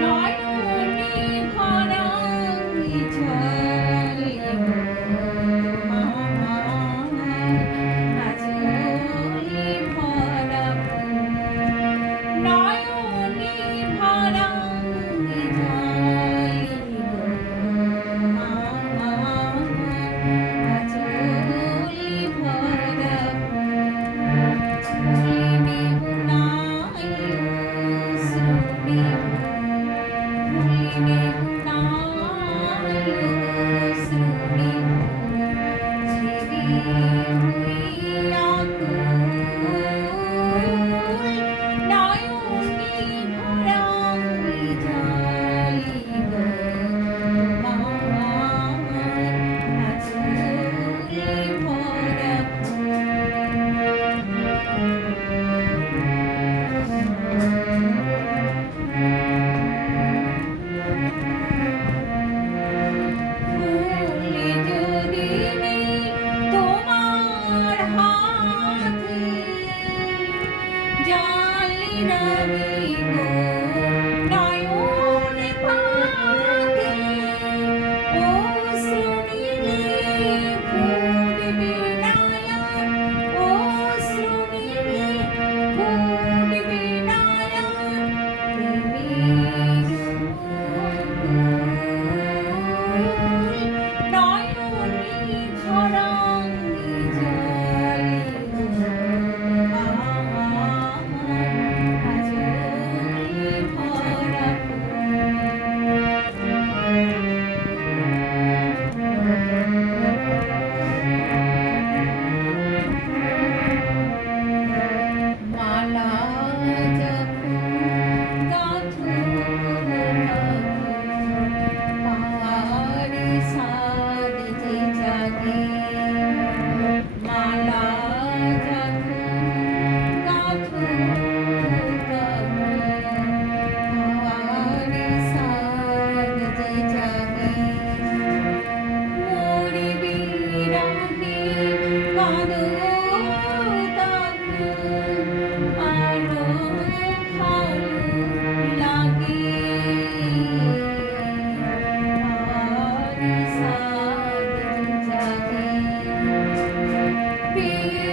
নয়নে ভরা জল তোমার আঁচলে ভরা নয়নে ভরা জল তোমার আঁচলে ভরা ভুলিবে নাই শ্রুতি ভুলিবে নাই শ্রুতি ছেড়ে হইয়া নয়নে ভরা জল তোমার আঁচলে ভরা ভুলে যদি নেই তোমার হাতে জালি রাগি গো নয়নে পাতে ও শ্রুনিলে ফুটবে নয়ন ও শ্রুনিলে ফুটবে নয়ন প্রেমের নয়নে ভরা জল আঁচলে ভরা মালা যখন গাঁথো পাহাড়ি সাদ যে জাগে মালা যখন গাঁথো পাহাড়ি সাদ যে জাগে মরিবি রাগে কাঁদো তখন আরো ভালো লাগে পাহাড়ি সাদ জাগে পেয়ে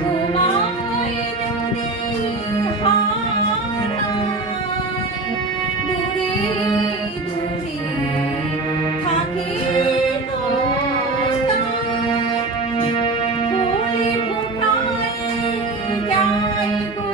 তোমায় যদি হারাই দূরে দূরে থাকি ফুলে ফোটায় যাই গো